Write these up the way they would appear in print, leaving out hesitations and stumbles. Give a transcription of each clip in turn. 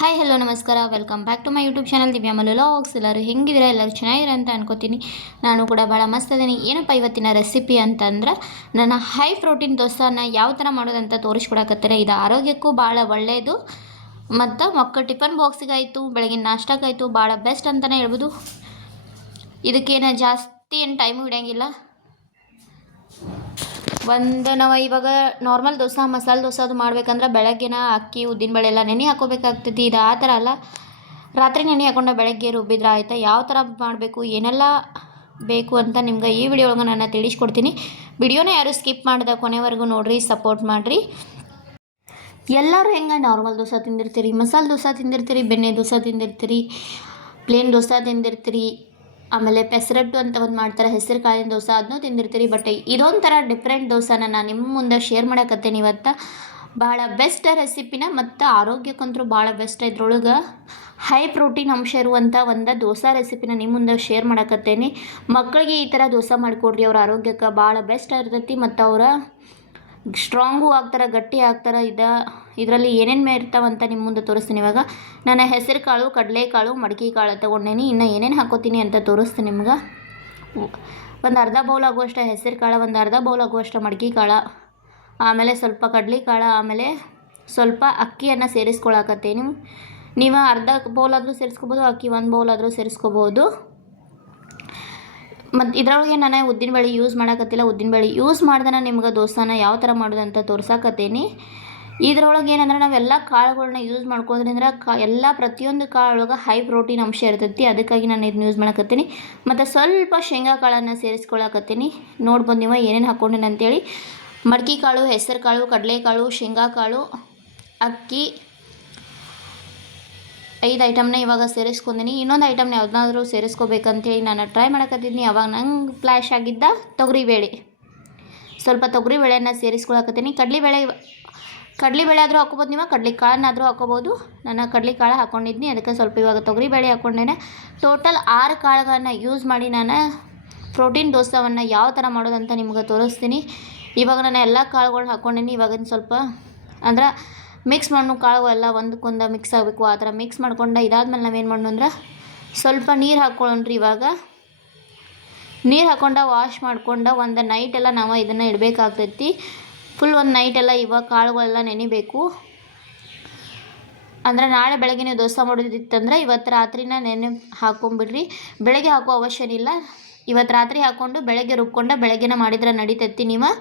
Hi hello ನಮಸ್ಕಾರ, welcome back to my YouTube channel Divya Mallu vlogs. ಎಲ್ಲರೂ ಹೆಂಗಿದ್ದೀರಾ? ಎಲ್ಲರೂ ಚೆನ್ನಾಗಿರ ಅಂತ ಅನ್ಕೋತೀನಿ. ನಾನು ಕೂಡ ಭಾಳ ಮಸ್ತ್ ಅದೀನಿ. ಏನಪ್ಪ ಇವತ್ತಿನ ರೆಸಿಪಿ ಅಂತಂದ್ರೆ, ನನ್ನ ಹೈ ಪ್ರೋಟೀನ್ ದೋಸೆನ ಯಾವ ಥರ ಮಾಡೋದಂತ ತೋರಿಸ್ಕೊಡಕತ್ತಾರೆ. ಇದು ಆರೋಗ್ಯಕ್ಕೂ ಭಾಳ ಒಳ್ಳೆಯದು ಮತ್ತು ಮಕ್ಕಳು ಟಿಫನ್ ಬಾಕ್ಸಿಗಾಯಿತು, ಬೆಳಗಿನ ನಾಷ್ಟಕ್ಕಾಯಿತು ಭಾಳ ಬೆಸ್ಟ್ ಅಂತಲೇ ಹೇಳ್ಬೋದು. ಇದಕ್ಕೇನು ಜಾಸ್ತಿ ಏನು ಟೈಮು ಹಿಡಿಯೋಂಗಿಲ್ಲ. ನಾವು ಇವಾಗ ನಾರ್ಮಲ್ ದೋಸೆ, ಮಸಾಲೆ ದೋಸೆ ಅದು ಮಾಡ್ಬೇಕಂದ್ರೆ ಬೆಳಗ್ಗೆನ ಅಕ್ಕಿ ಉದ್ದಿನಬೇಳೆ ಎಲ್ಲ ನೆನೆ ಹಾಕೋಬೇಕಾಗ್ತೈತಿ. ಇದು ಆ ಥರ ಅಲ್ಲ, ರಾತ್ರಿ ನೆನೆ ಹಾಕೊಂಡು ಬೆಳಗ್ಗೆ ರುಬ್ಬಿದ್ರೆ ಆಯಿತಾ. ಯಾವ ಥರ ಮಾಡಬೇಕು, ಏನೆಲ್ಲ ಬೇಕು ಅಂತ ನಿಮ್ಗೆ ಈ ವಿಡಿಯೋ ಒಳಗೆ ನಾನು ತಿಳಿಸ್ಕೊಡ್ತೀನಿ. ವಿಡಿಯೋನ ಯಾರು ಸ್ಕಿಪ್ ಮಾಡಿದ ಕೊನೆವರೆಗೂ ನೋಡಿರಿ, ಸಪೋರ್ಟ್ ಮಾಡಿರಿ. ಎಲ್ಲರೂ ಹೆಂಗೆ ನಾರ್ಮಲ್ ದೋಸೆ ತಿಂದಿರ್ತೀರಿ, ಮಸಾಲೆ ದೋಸೆ ತಿಂದಿರ್ತೀರಿ, ಬೆಣ್ಣೆ ದೋಸೆ ತಿಂದಿರ್ತೀರಿ, ಪ್ಲೇನ್ ದೋಸೆ ತಿಂದಿರ್ತೀರಿ, ಆಮೇಲೆ ಪೆಸರಟ್ಟು ಅಂತ ಒಂದು ಮಾಡ್ತಾರೆ, ಹೆಸರು ಕಾಳಿನ ದೋಸೆ, ಅದನ್ನೂ ತಿಂದಿರ್ತೀರಿ. ಬಟ್ ಇದೊಂಥರ ಡಿಫ್ರೆಂಟ್ ದೋಸೆನ ನಾನು ನಿಮ್ಮ ಮುಂದೆ ಶೇರ್ ಮಾಡಕತ್ತೇನೆ ಇವತ್ತು. ಭಾಳ ಬೆಸ್ಟ್ ರೆಸಿಪಿನ ಮತ್ತು ಆರೋಗ್ಯಕ್ಕಂತೂ ಭಾಳ ಬೆಸ್ಟ್. ಇದ್ರೊಳಗೆ ಹೈ ಪ್ರೋಟೀನ್ ಅಂಶ ಇರುವಂಥ ಒಂದು ದೋಸೆ ರೆಸಿಪಿನ ನಿಮ್ಮ ಮುಂದೆ ಶೇರ್ ಮಾಡಕತ್ತೇನೆ. ಮಕ್ಕಳಿಗೆ ಈ ಥರ ದೋಸೆ ಮಾಡಿಕೊಡ್ರಿ, ಅವ್ರ ಆರೋಗ್ಯಕ್ಕೆ ಭಾಳ ಬೆಸ್ಟ್ ಇರ್ತೈತಿ ಮತ್ತು ಅವರ ಸ್ಟ್ರಾಂಗು ಆಗ್ತಾರೆ, ಗಟ್ಟಿ ಆಗ್ತಾರೆ. ಇದರಲ್ಲಿ ಏನೇನು ಇರ್ತಾವಂತ ನಿಮ್ಮ ಮುಂದೆ ತೋರಿಸ್ತೀನಿ. ಇವಾಗ ನಾನು ಹೆಸರು ಕಾಳು, ಕಡಲೆಕಾಳು, ಮಡಕೆ ಕಾಳು ತೊಗೊಂಡೇನಿ. ಇನ್ನು ಏನೇನು ಹಾಕೋತೀನಿ ಅಂತ ತೋರಿಸ್ತೀನಿ ನಿಮ್ಗೆ. ಒಂದು ಅರ್ಧ ಬೌಲ್ ಆಗುವಷ್ಟು ಹೆಸರು ಕಾಳು, ಒಂದು ಅರ್ಧ ಬೌಲ್ ಆಗುವಷ್ಟು ಮಡಕೆ ಕಾಳು, ಆಮೇಲೆ ಸ್ವಲ್ಪ ಕಡಲೆಕಾಳು, ಆಮೇಲೆ ಸ್ವಲ್ಪ ಅಕ್ಕಿಯನ್ನು ಸೇರಿಸ್ಕೊಳಕತ್ತೀನಿ. ನೀವು ಅರ್ಧ ಬೌಲ್ ಆದರೂ ಸೇರಿಸ್ಕೋಬೋದು, ಅಕ್ಕಿ 1 ಬೌಲ್ ಆದರೂ ಸೇರಿಸ್ಕೋಬೋದು. ಮತ್ತು ಇದರೊಳಗೆ ನಾನು ಉದ್ದಿನಬೇಳೆ ಯೂಸ್ ಮಾಡೋಕತ್ತಿಲ್ಲ. ಉದ್ದಿನಬೇಳೆ ಯೂಸ್ ಮಾಡ್ದೆ ನಿಮ್ಗೆ ದೋಸೆನ ಯಾವ ಥರ ಮಾಡೋದಂತ ತೋರ್ಸಕತ್ತೀನಿ. ಇದರೊಳಗೆ ಏನಂದ್ರೆ ನಾವೆಲ್ಲ ಕಾಳುಗಳನ್ನ ಯೂಸ್ ಮಾಡ್ಕೋದ್ರಿಂದ ಎಲ್ಲ ಪ್ರತಿಯೊಂದು ಕಾಳೊಳಗೆ ಹೈ ಪ್ರೋಟೀನ್ ಅಂಶ ಇರ್ತೈತಿ. ಅದಕ್ಕಾಗಿ ನಾನು ಇದನ್ನ ಯೂಸ್ ಮಾಡಕತ್ತೀನಿ. ಮತ್ತು ಸ್ವಲ್ಪ ಶೇಂಗಾ ಕಾಳನ್ನು ಸೇರಿಸ್ಕೊಳಕತ್ತೀನಿ. ನೋಡ್ಬೋದು ನೀವು ಏನೇನು ಹಾಕ್ಕೊಂಡೇನೆ ಅಂತೇಳಿ. ಮಡಕೆ ಕಾಳು, ಹೆಸರು ಕಾಳು, ಕಡಲೆಕಾಳು, ಶೇಂಗಾ ಕಾಳು, ಅಕ್ಕಿ, 5 ಐಟಮ್ನ ಇವಾಗ ಸೇರಿಸ್ಕೊಂಡಿನಿ. ಇನ್ನೊಂದು ಐಟಮ್ನ ಯಾವುದಾದ್ರೂ ಸೇರಿಸ್ಕೋಬೇಕಂತೇಳಿ ನಾನು ಟ್ರೈ ಮಾಡಕತ್ತಿದ್ದೀನಿ. ಅವಾಗ ನಂಗೆ ಫ್ಲ್ಯಾಶ್ ಆಗಿದ್ದ ತೊಗರಿಬೇಳೆ, ಸ್ವಲ್ಪ ತೊಗರಿಬೇಳೆಯನ್ನು ಸೇರಿಸ್ಕೊಳಕತ್ತೀನಿ. ಕಡಲೆಬೇಳೆ ಆದರೂ ಹಾಕ್ಕೋಬೋದು, ನೀವು ಕಡಲೆಕಾಳನ್ನಾದರೂ ಹಾಕ್ಕೋಬೋದು. ನಾನು ಕಡಲೆಕಾಳು ಹಾಕ್ಕೊಂಡಿದ್ನಿ, ಅದಕ್ಕೆ ಸ್ವಲ್ಪ ಇವಾಗ ತೊಗರಿಬೇಳೆ ಹಾಕ್ಕೊಂಡೇನೆ. ಟೋಟಲ್ 6 ಕಾಳುಗಳನ್ನು ಯೂಸ್ ಮಾಡಿ ನಾನು ಪ್ರೋಟೀನ್ ದೋಸೆಯನ್ನು ಯಾವ ಥರ ಮಾಡೋದಂತ ನಿಮ್ಗೆ ತೋರಿಸ್ತೀನಿ. ಇವಾಗ ನಾನು ಎಲ್ಲ ಕಾಳುಗಳನ್ನ ಹಾಕ್ಕೊಂಡೀನಿ. ಇವಾಗಿನ ಸ್ವಲ್ಪ ಅಂದ್ರೆ ಮಿಕ್ಸ್ ಮಾಡೋ ಕಾಳುಗಳೆಲ್ಲ ಒಂದಕ್ಕೊಂದು ಮಿಕ್ಸ್ ಆಗಬೇಕು. ಆ ಥರ ಮಿಕ್ಸ್ ಮಾಡ್ಕೊಂಡು ಇದಾದ್ಮೇಲೆ ನಾವೇನು ಮಾಡೋಣ ಅಂದ್ರೆ ಸ್ವಲ್ಪ ನೀರು ಹಾಕ್ಕೊಳ್ಳೋಣ್ರಿ. ಇವಾಗ ನೀರು ಹಾಕ್ಕೊಂಡು ವಾಶ್ ಮಾಡ್ಕೊಂಡು ಒಂದು ನೈಟೆಲ್ಲ ನಾವು ಇದನ್ನು ಇಡಬೇಕಾಗ್ತೈತಿ. ಫುಲ್ ಒಂದು ನೈಟೆಲ್ಲ ಇವಾಗ ಕಾಳುಗಳೆಲ್ಲ ನೆನಿಬೇಕು. ಅಂದರೆ ನಾಳೆ ಬೆಳಗ್ಗೆ ನೀವು ದೋಸೆ ಮಾಡೋದಿತ್ತಂದ್ರೆ ಇವತ್ತು ರಾತ್ರಿನ ನೆನೆ ಹಾಕ್ಕೊಂಬಿಡ್ರಿ. ಬೆಳಗ್ಗೆ ಹಾಕೋ ಅವಶ್ಯನ ಇಲ್ಲ. ಇವತ್ತು ರಾತ್ರಿ ಹಾಕ್ಕೊಂಡು ಬೆಳಗ್ಗೆ ರುಬ್ಕೊಂಡು ಬೆಳಗ್ಗೆನ ಮಾಡಿದ್ರೆ ನಡಿತೈತಿ. ನೀವು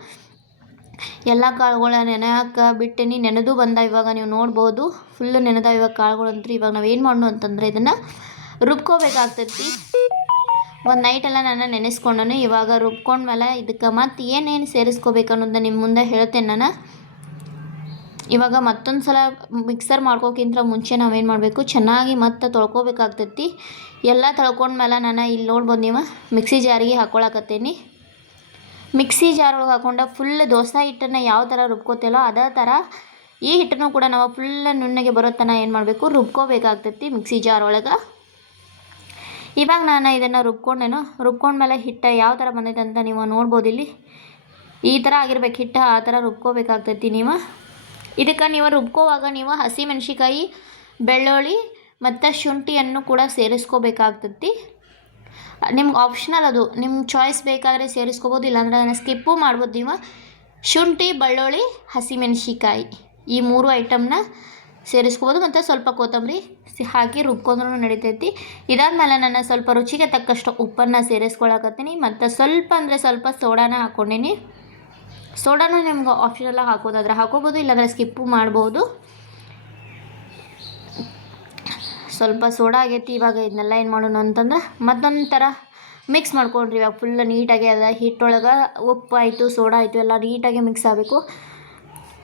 ಎಲ್ಲ ಕಾಳುಗಳ ನೆನೆಯೋಕೆ ಬಿಟ್ಟಿನಿ, ನೆನೆದು ಬಂದ. ಇವಾಗ ನೀವು ನೋಡ್ಬೋದು ಫುಲ್ಲು ನೆನೆದ ಇವಾಗ ಕಾಳುಗಳಂತೂ. ಇವಾಗ ನಾವೇನು ಮಾಡೋಣ ಅಂತಂದರೆ ಇದನ್ನು ರುಬ್ಕೋಬೇಕಾಗ್ತೈತಿ. ಒಂದು ನೈಟೆಲ್ಲ ನಾನು ನೆನೆಸ್ಕೊಂಡನು. ಇವಾಗ ರುಬ್ಕೊಂಡ್ಮೇಲೆ ಇದಕ್ಕೆ ಮತ್ತು ಏನೇನು ಸೇರಿಸ್ಕೋಬೇಕು ಅನ್ನೋದನ್ನ ನಿಮ್ಮ ಮುಂದೆ ಹೇಳ್ತೇನೆ ನಾನು. ಇವಾಗ ಮತ್ತೊಂದು ಸಲ ಮಿಕ್ಸರ್ ಮಾಡ್ಕೋಕ್ಕಿಂತ ಮುಂಚೆ ನಾವೇನು ಮಾಡಬೇಕು, ಚೆನ್ನಾಗಿ ಮತ್ತೆ ತೊಳ್ಕೊಬೇಕಾಗ್ತೈತಿ. ಎಲ್ಲ ತೊಳ್ಕೊಂಡ್ಮೇಲೆ ನಾನು ಇಲ್ಲಿ ನೋಡ್ಬೋದು ನೀವು ಮಿಕ್ಸಿ ಜಾರಿಗೆ ಹಾಕ್ಕೊಳಕತ್ತೀನಿ. ಮಿಕ್ಸಿ ಜಾರ್ ಒಳಗೆ ಹಾಕ್ಕೊಂಡು ಫುಲ್ ದೋಸೆ ಹಿಟ್ಟನ್ನು ಯಾವ ಥರ ರುಬ್ಕೋತೀವೋ ಅದೇ ಥರ ಈ ಹಿಟ್ಟನ್ನು ಕೂಡ ನಾವು ಫುಲ್ ನುಣ್ಣಗೆ ಬರೋ ತನಕ ಏನು ಮಾಡಬೇಕು, ರುಬ್ಕೋಬೇಕಾಗ್ತೈತಿ ಮಿಕ್ಸಿ ಜಾರ್ ಒಳಗೆ. ಇವಾಗ ನಾನು ಇದನ್ನು ರುಬ್ಕೊಂಡ್ಮೇಲೆ ಹಿಟ್ಟು ಯಾವ ಥರ ಬಂದೈತೆ ಅಂತ ನೀವು ನೋಡ್ಬೋದು. ಇಲ್ಲಿ ಈ ಥರ ಆಗಿರ್ಬೇಕು ಹಿಟ್ಟು, ಆ ಥರ ರುಬ್ಕೋಬೇಕಾಗ್ತೈತಿ. ನೀವು ಇದಕ್ಕೆ ನೀವು ರುಬ್ಕೋವಾಗ ನೀವು ಹಸಿಮೆಣ್ಸಿಕಾಯಿ, ಬೆಳ್ಳುಳ್ಳಿ ಮತ್ತು ಶುಂಠಿಯನ್ನು ಕೂಡ ಸೇರಿಸ್ಕೋಬೇಕಾಗ್ತೈತಿ. ನಿಮ್ಗೆ ಆಪ್ಷನಲ್, ಅದು ನಿಮ್ಮ ಚಾಯ್ಸ್. ಬೇಕಾದರೆ ಸೇರಿಸ್ಕೋಬೋದು, ಇಲ್ಲಾಂದ್ರೆ ಅದನ್ನು ಸ್ಕಿಪ್ಪು ಮಾಡ್ಬೋದು. ನೀವು ಶುಂಠಿ, ಬೆಳ್ಳುಳ್ಳಿ, ಹಸಿಮೆಣ್ಸಿಕಾಯಿ ಈ 3 ಐಟಮ್ನ ಸೇರಿಸ್ಕೋಬೋದು. ಮತ್ತು ಸ್ವಲ್ಪ ಕೊತ್ತಂಬರಿ ಹಾಕಿ ರುಬ್ಕೊಂಡ್ರೂ ನಡಿತೈತಿ. ಇದಾದಮೇಲೆ ನಾನು ಸ್ವಲ್ಪ ರುಚಿಗೆ ತಕ್ಕಷ್ಟು ಉಪ್ಪನ್ನು ಸೇರಿಸ್ಕೊಳಕತ್ತೀನಿ. ಮತ್ತು ಸ್ವಲ್ಪ ಅಂದರೆ ಸ್ವಲ್ಪ ಸೋಡಾನ ಹಾಕ್ಕೊಂಡೀನಿ. ಸೋಡಾನ ನಿಮ್ಗೆ ಆಪ್ಷನಲ್ಲ ಹಾಕೋದಾದ್ರೆ ಹಾಕೋಬೋದು, ಇಲ್ಲಾಂದರೆ ಸ್ಕಿಪ್ಪು ಮಾಡ್ಬೋದು. ಸ್ವಲ್ಪ ಸೋಡಾ ಆಗೈತಿ. ಇವಾಗ ಇದನ್ನೆಲ್ಲ ಏನು ಮಾಡೋಣ ಅಂತಂದ್ರೆ ಮತ್ತೊಂದು ಥರ ಮಿಕ್ಸ್ ಮಾಡ್ಕೊಂಡ್ರಿ. ಇವಾಗ ಫುಲ್ ನೀಟಾಗಿ ಅದ ಹಿಟ್ಟೊಳಗೆ ಉಪ್ಪು ಆಯಿತು, ಸೋಡಾ ಆಯಿತು, ಎಲ್ಲ ನೀಟಾಗಿ ಮಿಕ್ಸ್ ಆಗಬೇಕು.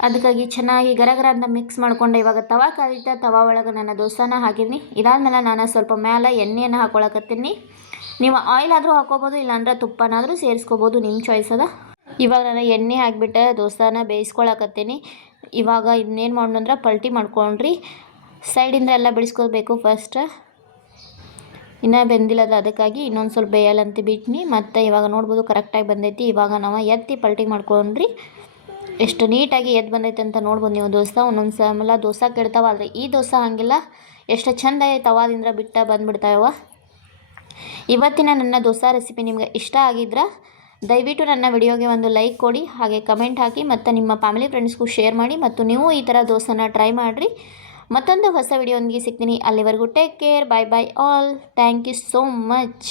ಅದಕ್ಕಾಗಿ ಚೆನ್ನಾಗಿ ಗರಗರ ಅಂತ ಮಿಕ್ಸ್ ಮಾಡ್ಕೊಂಡು ಇವಾಗ ತವಾ ಕಾದಿದ್ದ ತವಾ ಒಳಗೆ ನಾನು ದೋಸೆನ ಹಾಕಿದ್ದೀನಿ. ಇದಾದಮೇಲೆ ನಾನು ಸ್ವಲ್ಪ ಮೇಲೆ ಎಣ್ಣೆಯನ್ನು ಹಾಕ್ಕೊಳಕತ್ತೀನಿ. ನೀವು ಆಯಿಲ್ ಆದರೂ ಹಾಕ್ಕೋಬೋದು, ಇಲ್ಲಾಂದ್ರೆ ತುಪ್ಪನಾದರೂ ಸೇರಿಸ್ಕೋಬೋದು, ನಿಮ್ಮ ಚಾಯ್ಸ್ ಅದ. ಇವಾಗ ನಾನು ಎಣ್ಣೆ ಹಾಕಿಬಿಟ್ಟು ದೋಸೆನ ಬೇಯಿಸ್ಕೊಳಕತ್ತೀನಿ. ಇವಾಗ ಇದನ್ನೇನು ಮಾಡೋಣ ಅಂದ್ರೆ ಪಲ್ಟಿ ಮಾಡ್ಕೊಂಡ್ರಿ. ಸೈಡಿಂದ ಎಲ್ಲ ಬಿಡಿಸ್ಕೋಬೇಕು ಫಸ್ಟ್. ಇನ್ನೂ ಬೆಂದಿಲ್ಲದ, ಅದಕ್ಕಾಗಿ ಇನ್ನೊಂದು ಸ್ವಲ್ಪ ಬೇಯಲ್ಲಂತ ಬಿಟ್ನಿ. ಮತ್ತು ಇವಾಗ ನೋಡ್ಬೋದು ಕರೆಕ್ಟಾಗಿ ಬಂದೈತಿ. ಇವಾಗ ನಾವು ಎತ್ತಿ ಪಲ್ಟಿ ಮಾಡ್ಕೊಂಡ್ರಿ. ಎಷ್ಟು ನೀಟಾಗಿ ಎದ್ದು ಬಂದೈತೆ ಅಂತ ನೋಡ್ಬೋದು ನೀವು. ದೋಸೆ ಒಂದೊಂದು ಸಲ ದೋಸೆ ಕೆಡ್ತಾವ, ಆದರೆ ಈ ದೋಸೆ ಹಂಗಿಲ್ಲ, ಎಷ್ಟು ಚಂದ ತವಾದಿಂದ ಬಿಟ್ಟು ಬಂದುಬಿಡ್ತಾವ. ಇವತ್ತಿನ ನನ್ನ ದೋಸೆ ರೆಸಿಪಿ ನಿಮಗೆ ಇಷ್ಟ ಆಗಿದ್ರೆ ದಯವಿಟ್ಟು ನನ್ನ ವಿಡಿಯೋಗೆ ಒಂದು ಲೈಕ್ ಕೊಡಿ, ಹಾಗೆ ಕಮೆಂಟ್ ಹಾಕಿ, ಮತ್ತು ನಿಮ್ಮ ಫ್ಯಾಮಿಲಿ ಫ್ರೆಂಡ್ಸ್ಗೂ ಶೇರ್ ಮಾಡಿ, ಮತ್ತು ನೀವು ಈ ಥರ ದೋಸೆನ ಟ್ರೈ ಮಾಡಿರಿ. ಮತ್ತೊಂದು ಹೊಸ ವಿಡಿಯೋಂದಿಗೆ ಸಿಗ್ತೀನಿ. ಅಲ್ಲಿವರೆಗೂ take care, bye bye all, thank you so much.